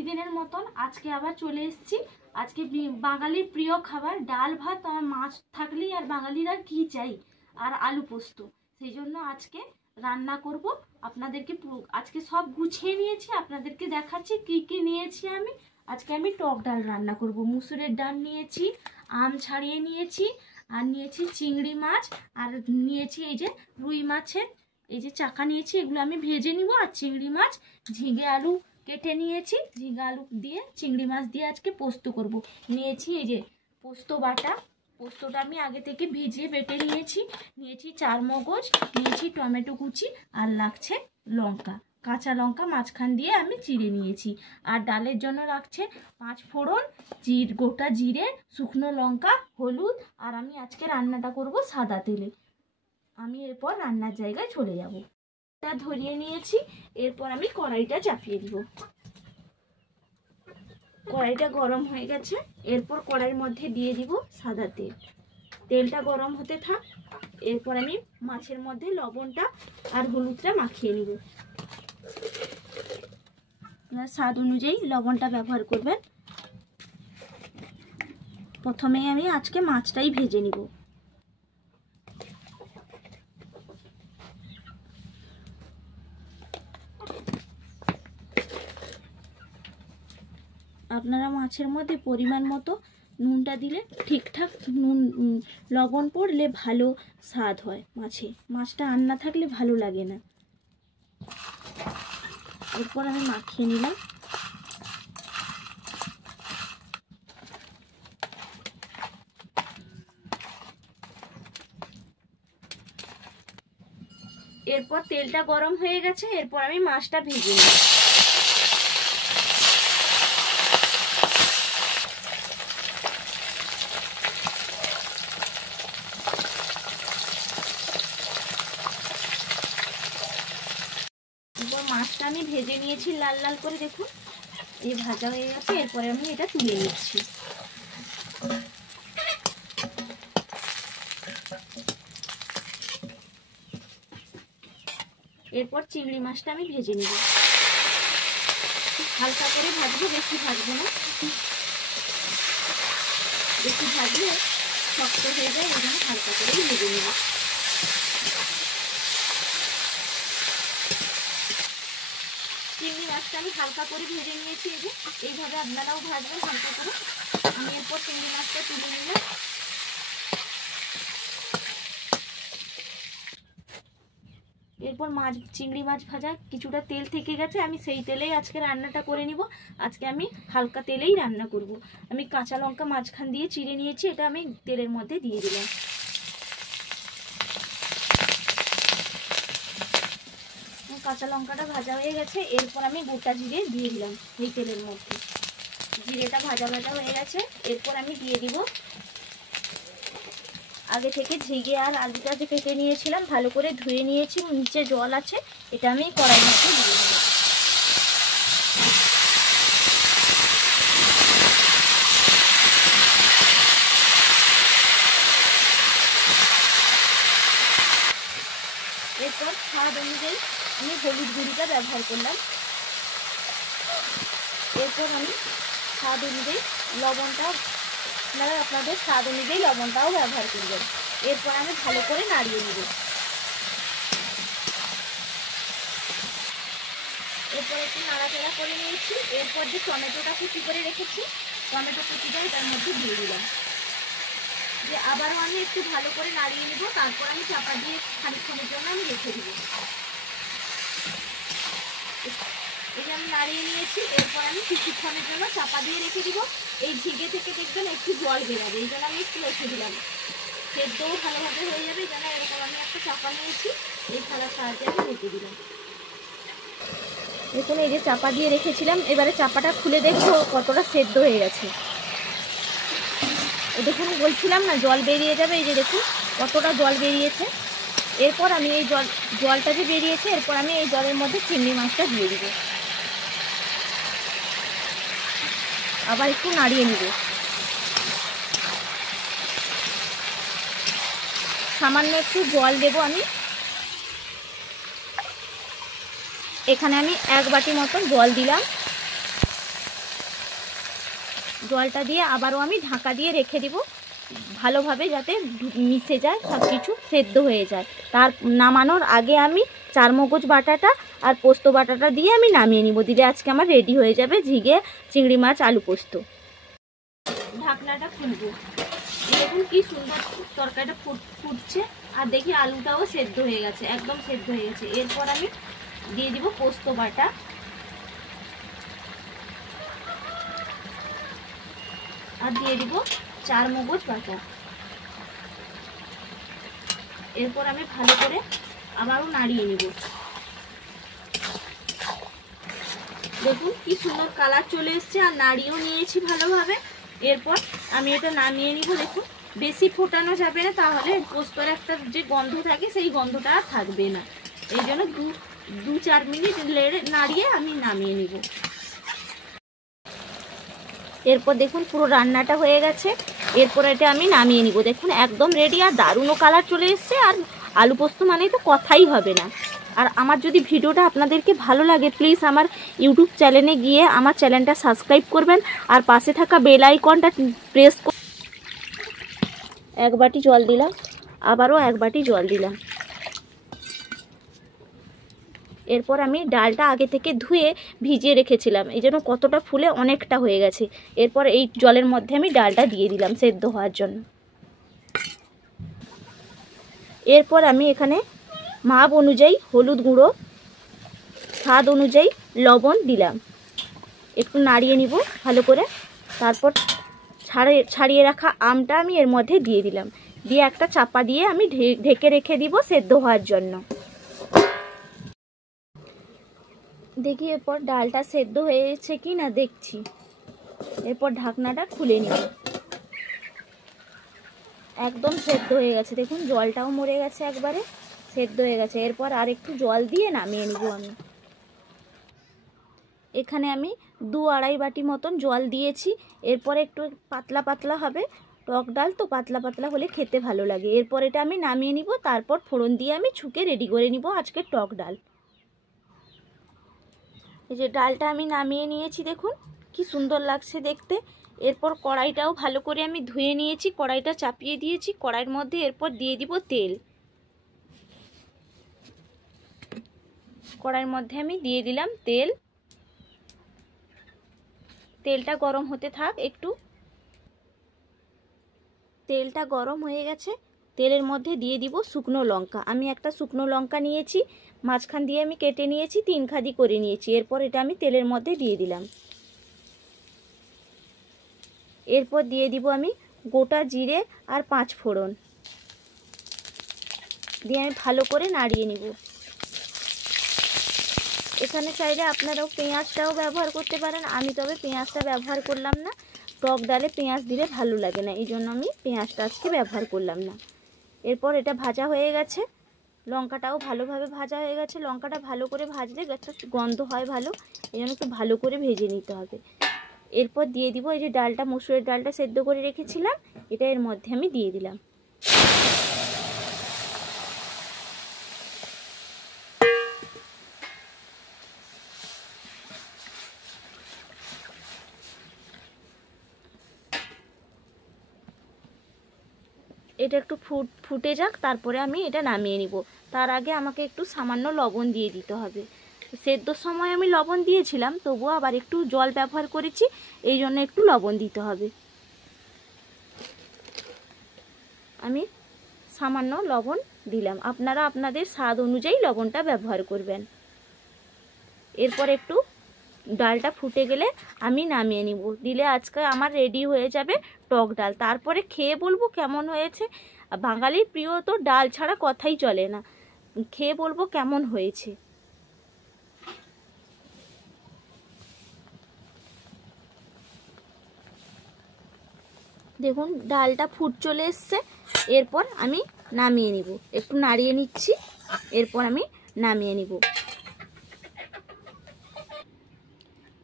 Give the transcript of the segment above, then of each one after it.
প্রতিদিনের মতন আজকে আবার চলে এসেছি। আজকে বাঙালির প্রিয় খাবার ডাল ভাত, আমার মাছ থাকলেই আর বাঙালির আর কি চাই, আর আলু পোস্ত। সেই জন্য আজকে রান্না করব। আপনাদেরকে আজকে সব গুছিয়ে নিয়েছি, আপনাদেরকে দেখাচ্ছি কি কি নিয়েছি আমি। আজকে আমি টক ডাল রান্না করব। মুসুরের ডাল নিয়েছি, আম ছাড়িয়ে নিয়েছি, আর নিয়েছি চিংড়ি মাছ, আর নিয়েছি এই যে রুই মাছের এই যে চাকা নিয়েছি, এগুলো আমি ভেজে নিব। আর চিংড়ি মাছ, ঝিঙে আলু কেটে নিয়েছি, ঝিঙে আলু দিয়ে চিংড়ি মাছ দিয়ে আজকে পোস্ত করব। নিয়েছি এই যে পোস্ত বাটা, পোস্তটা আমি আগে থেকে ভিজিয়ে বেটে নিয়েছি। নিয়েছি চারমগজ, নিয়েছি টমেটো কুচি, আর লাগছে লঙ্কা, কাঁচা লঙ্কা মাঝখান দিয়ে আমি চিড়ে নিয়েছি। আর ডালের জন্য রাখছে 5 ফোড়ন, গোটা জিরে, শুকনো লঙ্কা, হলুদ। আর আমি আজকে রান্নাটা করব সাদা তেলে। আমি এরপর রান্নার জায়গায় চলে যাব। এটা ধরিয়ে নিয়েছি, এরপর আমি কড়াইটা চাপিয়ে দিব। কড়াইটা গরম হয়ে গেছে, এরপর কড়াইয়ের মধ্যে দিয়ে দিব সাদা তেল। তেলটা গরম হতে থাক, এরপর আমি মাছের মধ্যে লবণটা আর হলুদটা মাখিয়ে নিব। স্বাদ অনুযায়ী লবণটা ব্যবহার করবেন। প্রথমে আমি আজকে মাছটাই ভেজে নিব। আপনারা মাছের মধ্যে পরিমাণ মতো নুনটা দিলে ঠিকঠাক নুন লবণ পড়লে ভালো স্বাদ হয় মাছে। মাছটা আর না থাকলে ভালো লাগে না। এরপর আমি মাখিয়ে নিলাম। এরপর তেলটা গরম হয়ে গেছে, এরপর আমি মাছটা ভেজে নিই। মাছটা আমি ভেজে নিয়েছি লাল লাল করে, দেখুন এই ভাজা হয়ে গেছে। এরপরে আমি এটা তুলে নিচ্ছি। এরপর চিংড়ি মাছটা আমি ভেজে নিব। হালকা করে ভাজবো, বেশি ভাজবো না। বেশি ভাজলে শক্ত হয়ে যায়, এই জন্য হালকা করে ভেজে নিব। চিংড়ি মাছটা আমি হালকা করে ভেজে নিয়েছি। এই যে এইভাবে আপনারাও ভাজবেন হালকা করে। আমি এরপর চিংড়ি মাছটা তুলে নিব। এরপর চিংড়ি মাছ ভাজা কিছুটা তেল থেকে গেছে, আমি সেই তেলেই আজকে রান্নাটা করে নিব। আজকে আমি হালকা তেলেই রান্না করব। আমি কাঁচা লঙ্কা মাঝখান দিয়ে চিড়ে নিয়েছি, এটা আমি তেলের মধ্যে দিয়ে দিলাম। কাঁচা লঙ্কাটা ভাজা হয়ে গেছে, এরপর আমি গোটা জিরে দিয়ে দিলাম এই তেলের মধ্যে। জিরেটা ভাজা ভাজা হয়ে গেছে, এরপর আমি দিয়ে দিব আগে থেকে ঝিঙে আর আলুটা যে কেটে নিয়েছিলাম, ভালো করে ধুয়ে নিয়েছি, নিচে জল আছে, এটা আমি কড়াইয়ের মধ্যে দিয়ে দেবো। এরপর স্বাদ অনুযায়ী আমি হলুদ গুঁড়িটা ব্যবহার করলাম। এরপর আমি স্বাদ অনুযায়ী লবণটা, আপনারা আপনাদের স্বাদ অনুযায়ী লবণটাও ব্যবহার করবেন। এরপর আমি ভালো করে নাড়িয়ে নেব। এরপর একটু নাড়াচাড়া করে নিয়েছি। এরপর যে টমেটোটা কুচি করে রেখেছি, টমেটো কুচিটা এটার মধ্যে দিয়ে দিলাম। যে আবারও আমি একটু ভালো করে নাড়িয়ে নেব। তারপর আমি চাপা দিয়ে খানিকক্ষণের জন্য আমি রেখে দিব। এটা আমি নাড়িয়ে নিয়েছি। এরপর আমি কিছুক্ষণের জন্য চাপা দিয়ে রেখে দিব। এই ঝিঙে থেকে দেখবেন একটু জল বেরাবে, এই জন্য আমি একটু রেখে দিলাম। সেদ্ধও ভালোভাবে হয়ে যাবে, যেন এরকম আমি একটা চাপা নিয়েছি, এই থালার সাহায্যে আমি রেখে দিলাম। দেখুন এই যে চাপা দিয়ে রেখেছিলাম, এবারে চাপাটা খুলে দেখবো কতটা সেদ্ধ হয়ে গেছে। দেখুন বলছিলাম না জল বেরিয়ে যাবে, এই যে দেখুন কতটা জল বেরিয়েছে। এরপর আমি এই জলটা যে বেরিয়েছে, এরপর আমি এই জলের মধ্যে চিংড়ি মাছটা দিয়ে দিব। আবার একটু নাড়িয়ে নিব। সামান্য একটু জল দেব আমি। এখানে আমি 1 বাটি মতো জল দিলাম। জলটা দিয়ে আবারও আমি ঢাকা দিয়ে রেখে দিব ভালোভাবে, যাতে মিশে যায়, সব কিছু সেদ্ধ হয়ে যায়। তার নামানোর আগে আমি চারমগজ বাটাটা আর পোস্ত বাটাটা দিয়ে আমি নামিয়ে নিব। দিলে আজকে আমার রেডি হয়ে যাবে ঝিঙে চিংড়ি মাছ আলু পোস্ত। ঢাকনাটা খুলবো, দেখুন কি সুন্দর তরকারিটা ফুটছে, আর দেখি আলুটাও সেদ্ধ হয়ে গেছে, একদম সেদ্ধ হয়ে গেছে। এরপর আমি দিয়ে দিব পোস্ত বাটা, আর দিয়ে দিব চারমগজ বাটা। এরপর আমি ভালো করে আবারও নাড়িয়ে নিব। দেখুন কি সুন্দর কালার চলে এসছে, আর নাড়িয়েও নিয়েছি ভালোভাবে। এরপর আমি এটা নামিয়ে নিব। দেখুন বেশি ফোটানো যাবে না, তাহলে পোস্তর একটা যে গন্ধ থাকে সেই গন্ধটা আর থাকবে না। এই জন্য দু 4 মিনিট নাড়িয়ে আমি নামিয়ে নিব। এরপর দেখুন পুরো রান্নাটা হয়ে গেছে। এরপর এটা আমি নামিয়ে নিব। দেখুন একদম রেডি, আর দারুণও কালার চলে এসছে, আর আলু পোস্ত মানেই তো কথাই হবে না। আর আমার যদি ভিডিওটা আপনাদেরকে ভালো লাগে, প্লিজ আমার ইউটিউব চ্যানেলে গিয়ে আমার চ্যানেলটা সাবস্ক্রাইব করবেন, আর পাশে থাকা বেল আইকনটা প্রেস করে 1 বাটি জল দিলাম, আবারও 1 বাটি জল দিলাম। এরপর আমি ডালটা আগে থেকে ধুয়ে ভিজিয়ে রেখেছিলাম, এই জন্য কতটা ফুলে অনেকটা হয়ে গেছে। এরপর এই জলের মধ্যে আমি ডালটা দিয়ে দিলাম সেদ্ধ হওয়ার জন্য। এরপর আমি এখানে মাপ অনুযায়ী হলুদ গুঁড়ো, স্বাদ অনুযায়ী লবণ দিলাম। একটু নাড়িয়ে নিব ভালো করে। তারপর ছাড়িয়ে রাখা আমটা আমি এর মধ্যে দিয়ে দিলাম, দিয়ে একটা চাপা দিয়ে আমি ঢেকে রেখে দিব সেদ্ধ হওয়ার জন্য। দেখি এরপর ডালটা সেদ্ধ হয়েছে কি না দেখছি। এরপর ঢাকনাটা খুলে নিব। একদম সেদ্ধ হয়ে গেছে, দেখুন জলটাও মরে গেছে, একবারে সেদ্ধ হয়ে গেছে। এরপর আর একটু জল দিয়ে নামিয়ে নিব আমি। এখানে আমি 2-2.5 বাটি মতন জল দিয়েছি। এরপর একটু পাতলা পাতলা হবে, টক ডাল তো পাতলা পাতলা হলে খেতে ভালো লাগে। এরপর এটা আমি নামিয়ে নিব, তারপর ফোড়ন দিয়ে আমি ছুঁকে রেডি করে নিব আজকে টক ডাল। এই যে ডালটা আমি নামিয়ে নিয়েছি, দেখুন কি সুন্দর লাগছে দেখতে। এরপর কড়াইটাও ভালো করে আমি ধুয়ে নিয়েছি, কড়াইটা চাপিয়ে দিয়েছি। কড়াইয়ের মধ্যে এরপর দিয়ে দিব তেল। কড়াইয়ের মধ্যে আমি দিয়ে দিলাম তেল। তেলটা গরম হতে থাক একটু। তেলটা গরম হয়ে গেছে, তেলের মধ্যে দিয়ে দিব শুকনো লঙ্কা। আমি একটা শুকনো লঙ্কা নিয়েছি, মাঝখান দিয়ে আমি কেটে নিয়েছি, 3 খাদি করে নিয়েছি। এরপর এটা আমি তেলের মধ্যে দিয়ে দিলাম। এরপর দিয়ে দিব আমি গোটা জিরে আর 5 ফোড়ন দিয়ে আমি ভালো করে নাড়িয়ে নিব। এখানে চাইলে আপনারাও পেঁয়াজটাও ব্যবহার করতে পারেন, আমি তবে পেঁয়াজটা ব্যবহার করলাম না। টক ডালে পেঁয়াজ দিলে ভালো লাগে না, এই জন্য আমি পেঁয়াজটা আজকে ব্যবহার করলাম না। এরপর এটা ভাজা হয়ে গেছে, লঙ্কাটাও ভালোভাবে ভাজা হয়ে গেছে। লঙ্কাটা ভালো করে ভাজলে একটা গন্ধ হয় ভালো, এই জন্য একটু ভালো করে ভেজে নিতে হবে। এরপর দিয়ে দিব এই যে ডালটা, মসুরের ডালটা সেদ্ধ করে রেখেছিলাম, এটা এর মধ্যে আমি দিয়ে দিলাম। এটা একটু ফুটে যাক, তারপরে আমি এটা নামিয়ে নিব। তার আগে আমাকে একটু সামান্য লবণ দিয়ে দিতে হবে। সেদ্ধর সময় আমি লবণ দিয়েছিলাম, তবুও আবার একটু জল ব্যবহার করেছি, এই জন্য একটু লবণ দিতে হবে। আমি সামান্য লবণ দিলাম, আপনারা আপনাদের স্বাদ অনুযায়ী লবণটা ব্যবহার করবেন। এরপর একটু ডালটা ফুটে গেলে আমি নামিয়ে নিব। দিলে আজকে আমার রেডি হয়ে যাবে টক ডাল। তারপরে খেয়ে বলবো কেমন হয়েছে। বাঙালির প্রিয় তো ডাল ছাড়া কথাই চলে না, খেয়ে বলবো কেমন হয়েছে। দেখুন ডালটা ফুট চলে এসছে। এরপর আমি নামিয়ে নিব, একটু নাড়িয়ে নিচ্ছি। এরপর আমি নামিয়ে নিব।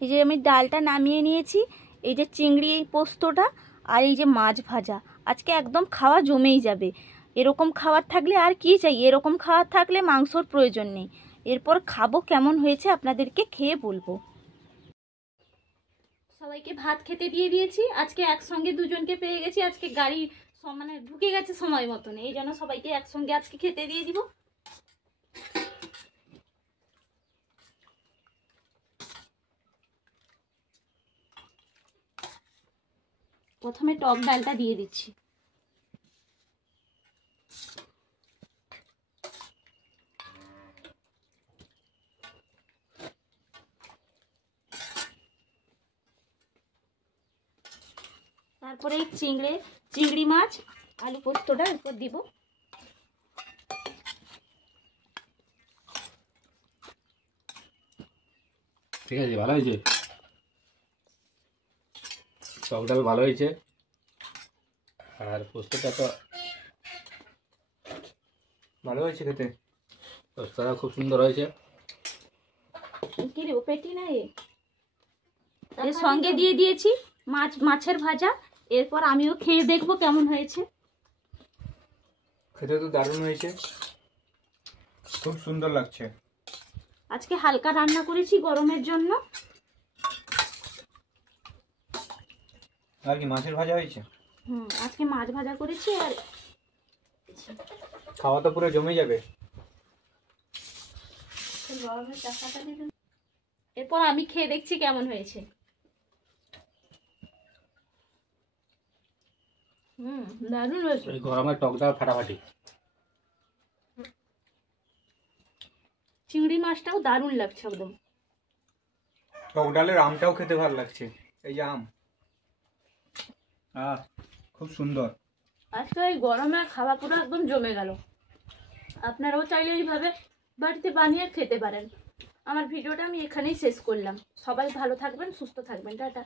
এই যে আমি ডালটা নামিয়ে নিয়েছি, এই যে চিংড়ি পোস্তটা আর এই যে মাছ ভাজা, আজকে একদম খাওয়া জমেই যাবে। এরকম খাবার থাকলে আর কি চাই, এরকম খাবার থাকলে মাংসর প্রয়োজন নেই। এরপর খাবো, কেমন হয়েছে আপনাদেরকে খেয়ে বলবো। সবাইকে ভাত খেতে দিয়ে দিয়েছি। আজকে একসঙ্গে দুজনকে পেয়ে গেছি, আজকে গাড়ি মানে ঢুকে গেছে সময় মতন, এই জন্য সবাইকে একসঙ্গে আজকে খেতে দিয়ে দিব। প্রথমে টক ডালটা দিয়ে দিচ্ছি। তারপরে চিংড়ি মাছ আলু পোস্তটা এরপর দিব। ঠিক আছে, ভালো হয়েছে, টক ডাল ভালো হয়েছে, আর পোস্তটা তো ভালো হয়েছে খেতে, পোস্তটা খুব সুন্দর হয়েছে। কি রে, পেটি না এর সঙ্গে দিয়ে দিয়েছি মাছের ভাজা। এরপর আমিও খেয়ে দেখবো কেমন হয়েছে। খেতে তো দারুণ হয়েছে, খুব সুন্দর লাগছে। আজকে হালকা রান্না করেছি গরমের জন্য। আর কি মাছের ভাজা হয়েছে? আজকে মাছ ভাজা করেছি। আর খাওয়া তো পুরো জমে যাবে। এরপর আমি খেয়ে দেখছি কেমন হয়েছে। দারুণ হয়েছে। গরমের টক ডাল ফাটাফাটি। চিংড়ি মাছটাও দারুণ লাগছে একদম। টক ডালের আমটাও খেতে ভালো লাগছে, এই যে আম, খুব সুন্দর। আজকে এই গরমে খাওয়া পুরো একদম জমে গেল। আপনারাও চাইলে এইভাবে বাড়িতে বানিয়ে খেতে পারেন। আমার ভিডিওটা আমি এখানেই শেষ করলাম। সবাই ভালো থাকবেন, সুস্থ থাকবেন, টাটা।